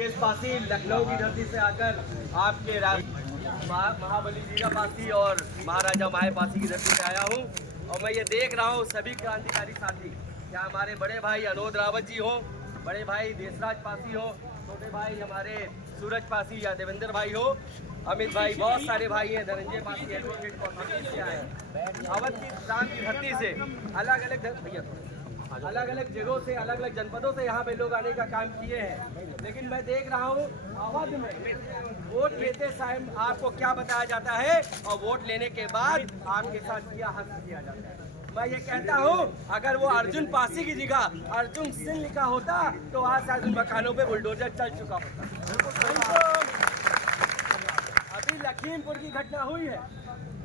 Case Pasi Lucknow की धरती से आकर आपके महाबली जीरा पासी और महाराजा माहे पासी की धरती से आया हूँ। और मैं ये देख रहा हूँ सभी क्रांतिकारी साथी, क्या हमारे बड़े भाई अनोद रावत जी हो, बड़े भाई देशराज पासी हो, छोटे भाई हमारे सूरज पासी या देवेंद्र भाई हो, अमित भाई, बहुत सारे भाई हैं, धनंजय पासी एडवोकेट से आए हैं। अवध की प्रांत की धरती से अलग अलग जगहों से, अलग अलग जनपदों से यहाँ पे लोग आने का काम किए हैं। लेकिन मैं देख रहा हूँ अवध में वोट लेते समय आपको क्या बताया जाता है और वोट लेने के बाद आपके साथ क्या हस्त किया जाता है। मैं ये कहता हूँ अगर वो अर्जुन पासी की जगह अर्जुन सिंह लिखा होता तो आज शायद उन मकानों पे बुलडोजर चल चुका होता। अभी लखीमपुर की घटना हुई है,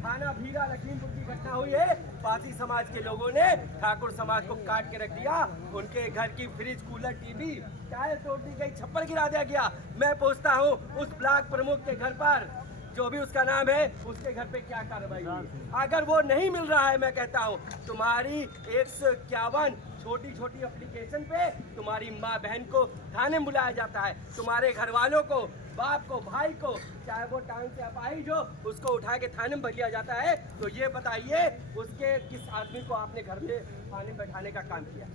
थाना भीरा लखीमपुर की घटना हुई है। पासी समाज के लोगों ने ठाकुर समाज को काट के रख दिया, उनके घर की फ्रिज, कूलर, टीवी टायर तोड़ दी गई, छप्पर गिरा दिया गया। मैं पूछता हूँ उस ब्लॉक प्रमुख के घर पर, जो भी उसका नाम है, उसके घर पे क्या कार्रवाई हुई? अगर वो नहीं मिल रहा है, मैं कहता हूँ तुम्हारी 151 छोटी छोटी एप्लीकेशन पे तुम्हारी माँ बहन को थाने में बुलाया जाता है, तुम्हारे घर वालों को, बाप को, भाई को, चाहे वो टांग से अपाहिज हो, उसको उठा के थाने में भेजा जाता है। तो ये बताइए उसके किस आदमी को आपने घर में थाने में बैठाने का काम किया?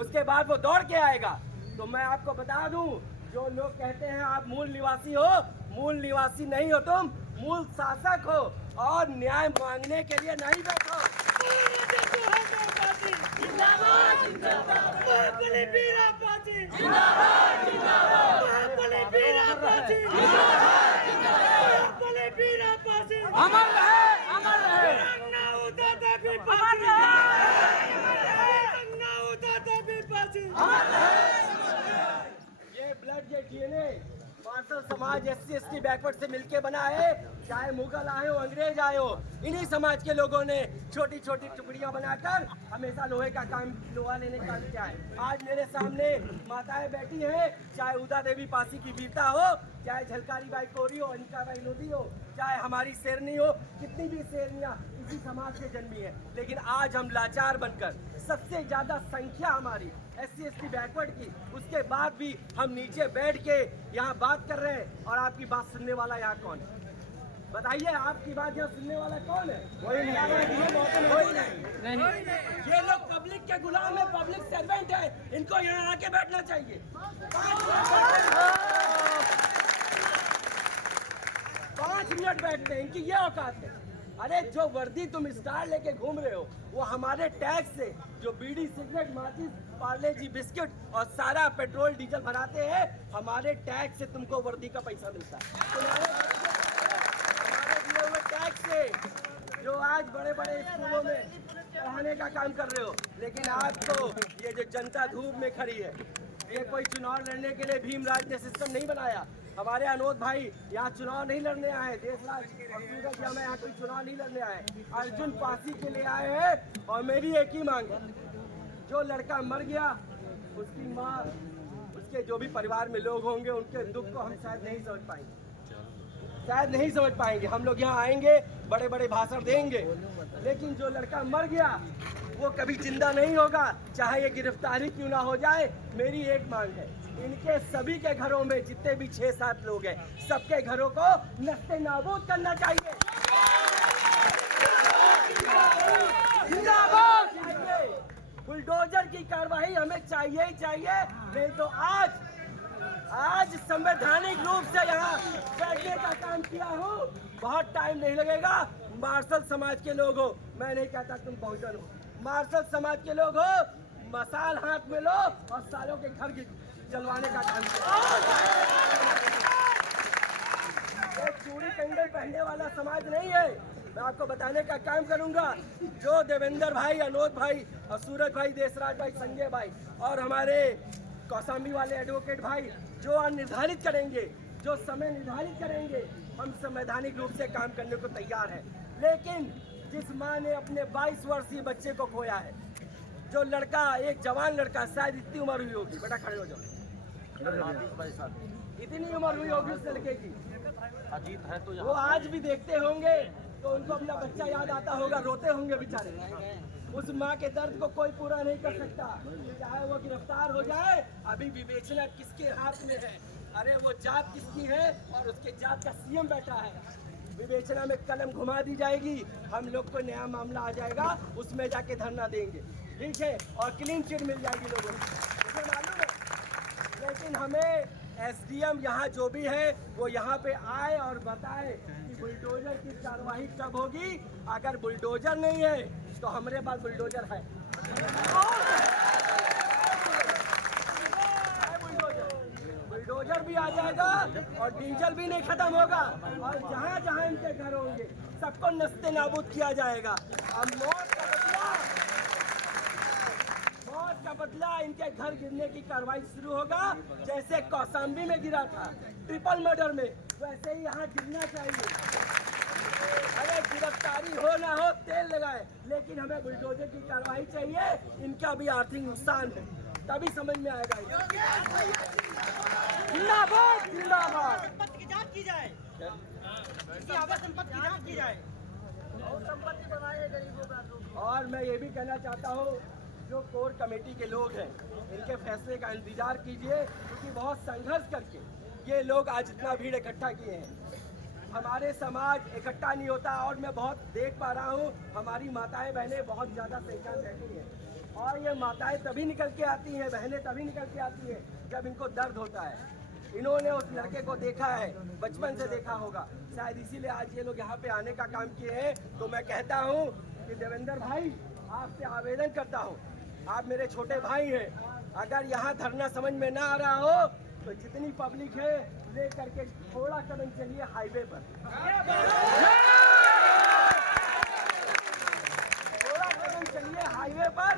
उसके बाद वो दौड़ के आएगा। तो मैं आपको बता दूं, जो लोग कहते हैं आप मूल निवासी हो, मूल निवासी नहीं हो, तुम मूल शासक हो और न्याय मांगने के लिए नहीं बैठो। अमर रहे, अमर रहे, ये ब्लड ये डीएनए मार्शल समाज SC ST बैकवर्ड से मिलके बना है। चाहे मुगल आए हो, अंग्रेज आए हो, इन्हीं समाज के लोगों ने छोटी छोटी टुकड़ियां बनाकर हमेशा लोहे का काम, लोहा लेने का काम किया है। आज मेरे सामने माताएं बैठी हैं, चाहे उदा देवी पासी की वीरता हो, चाहे झलकारी बाई कोरी हो, अनिका बाई लोधी हो, चाहे हमारी शेरनी हो, कितनी भी शेरनियां इसी समाज से जन्मी है। लेकिन आज हम लाचार बनकर, सबसे ज्यादा संख्या हमारी SC ST बैकवर्ड की, उसके बाद भी हम नीचे बैठ के यहाँ बात कर रहे हैं। और आपकी बात सुनने वाला यहाँ कौन है? बताइए, आपकी बात यहाँ सुनने वाला कौन है? कोई नहीं। ये लोग पब्लिक के गुलाम है, पब्लिक सर्वेंट है, इनको यहाँ आके बैठना चाहिए। 5 मिनट बैठते हैं, इनकी ये औकात है। अरे जो वर्दी तुम स्टार लेके घूम रहे हो, वो हमारे टैक्स से, जो बीड़ी, सिगरेट, माचिस, पार्ले जी बिस्किट और सारा पेट्रोल डीजल भराते हैं, हमारे टैक्स से तुमको वर्दी का पैसा मिलता है। हमारे दिए हुए टैक्स से जो आज बड़े बड़े स्कूलों में पढ़ाने का काम कर रहे हो। लेकिन आज तो ये जो जनता धूप में खड़ी है, ये कोई चुनाव लड़ने के लिए भीमराज ने सिस्टम नहीं बनाया। हमारे अनोद भाई यहाँ चुनाव नहीं लड़ने आए, देशराज और सूरज यहाँ में यहाँ कोई चुनाव नहीं लड़ने आए, अर्जुन पासी के लिए आए हैं। और मेरी एक ही मांग है, जो लड़का मर गया उसकी माँ, उसके जो भी परिवार में लोग होंगे, उनके दुख को हम शायद नहीं समझ पाएंगे, हम लोग यहाँ आएंगे, बड़े बड़े भाषण देंगे, लेकिन जो लड़का मर गया वो कभी जिंदा नहीं होगा, चाहे ये गिरफ्तारी क्यों ना हो जाए। मेरी एक मांग है, इनके सभी के घरों में जितने भी 6-7 लोग हैं, सबके घरों को नस्ते नाबूद करना चाहिए। बुलडोजर की कार्रवाई हमें चाहिए ही चाहिए, नहीं तो आज संवैधानिक रूप से यहाँ बैठने का काम किया हूँ, बहुत टाइम नहीं लगेगा। मार्शल समाज के लोग हो, मैं नहीं कहता तुम बहुजन हो, मार्शल समाज के लोग हो, मसाल हाथ में लो और सालों के घर जलवाने का काम करो। चूड़ी कंगन पहनने वाला समाज नहीं है। मैं आपको बताने का काम करूंगा, जो देवेंद्र भाई, अनोद भाई और सूरज भाई, देशराज भाई, संजय भाई और हमारे कौशाम्बी वाले एडवोकेट भाई जो निर्धारित करेंगे, जो समय निर्धारित करेंगे, हम संवैधानिक रूप से काम करने को तैयार है। लेकिन जिस माँ ने अपने 22 वर्षीय बच्चे को खोया है, जो लड़का, एक जवान लड़का, शायद इतनी उम्र हुई होगी, बेटा खड़े हो जाओ, इतनी उम्र हुई होगी उस लड़के की, अजीत है तो वो आज भी देखते होंगे तो उनको अपना बच्चा याद आता होगा, रोते होंगे बेचारे। उस माँ के दर्द को कोई पूरा नहीं कर सकता, चाहे वो गिरफ्तार हो जाए। अभी विवेचना किसके हाथ में है? अरे वो जात किसकी है और उसके जात का सीएम बैठा है। विवेचना में कलम घुमा दी जाएगी, हम लोग को नया मामला आ जाएगा, उसमें जाके धरना देंगे, ठीक है, और क्लीन चिट मिल जाएगी लोगों को, मुझे मालूम है। लेकिन हमें एसडीएम यहाँ जो भी है वो यहाँ पे आए और बताए कि बुलडोजर की कार्रवाई कब होगी। अगर बुलडोजर नहीं है तो हमारे पास बुलडोजर है। बुलडोजर भी आ जाएगा और डीजल भी नहीं खत्म होगा, और जहाँ जहाँ इनके घर होंगे सबको नस्ते नाबूद किया जाएगा। अब मौत का बदला इनके घर गिरने की कार्रवाई शुरू होगा। जैसे कौशाम्बी में गिरा था ट्रिपल मर्डर में, वैसे ही यहाँ गिरना चाहिए। अरे गिरफ्तारी हो ना हो तेल लगाए, लेकिन हमें बुलडोजर की कार्रवाई चाहिए। इनका भी आर्थिक नुकसान है, तभी समझ में आएगा। जिंदाबाद जिंदाबाद। संपत्ति की जांच की जाए, इसकी अवैध संपत्ति की जांच की जाए और संपत्ति बनाए गरीबों का। और मैं ये भी कहना चाहता हूँ, जो कोर कमेटी के लोग हैं इनके फैसले का इंतजार कीजिए, क्योंकि बहुत संघर्ष करके ये लोग आज इतना भीड़ इकट्ठा किए हैं। हमारे समाज इकट्ठा नहीं होता, और मैं बहुत देख पा रहा हूँ हमारी माताएं बहनें बहुत ज़्यादा संख्या में बैठी हैं, और ये माताएं तभी निकल के आती हैं, बहनें तभी निकल के आती हैं जब इनको दर्द होता है। इन्होंने उस लड़के को देखा है, बचपन से देखा होगा, शायद इसीलिए आज ये लोग यहाँ पे आने का काम किए हैं। तो मैं कहता हूँ कि देवेंद्र भाई, आपसे आवेदन करता हूँ, आप मेरे छोटे भाई हैं, अगर यहाँ धरना समझ में ना आ रहा हो तो जितनी पब्लिक है ले करके थोड़ा कदम चलिए हाईवे पर, थोड़ा कदम चलिए हाईवे पर।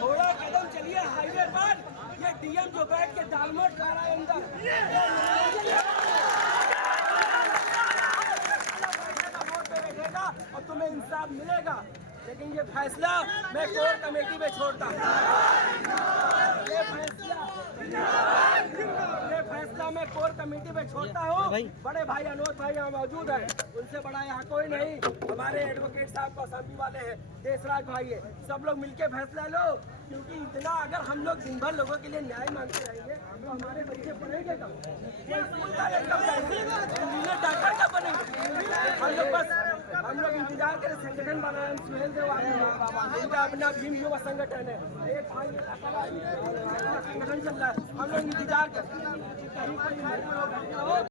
थोड़ा कदम चलिए हाईवे पर। ये डीएम जो बैठ के दालमोट खा रहा है अंदर, वोट पे बैठेगा और तुम्हें इंसाफ मिलेगा। लेकिन ये फैसला मैं कोर कमेटी में छोड़ता हूँ। ये फैसला मैं कोर कमेटी में छोड़ता हूँ। बड़े भाई अनोद भाई यहाँ मौजूद है, उनसे बड़ा यहाँ कोई नहीं। हमारे एडवोकेट साहब कौशाम्बी वाले हैं, देशराज भाई है, सब लोग मिलके फैसला लो, क्योंकि इतना अगर हम लोग दिन भर लोगों के लिए न्याय मांगते रहेंगे तो हमारे बच्चे पढ़ेंगे कब, डॉक्टर कब बनेंगे। हम लोग इंतजार करें, संगठन बनाए, सुहेल देव इनका अपना भीम युवा संगठन है, एक भाई संगठन चल रहा है, हम लोग इंतजार करें। कहीं कोई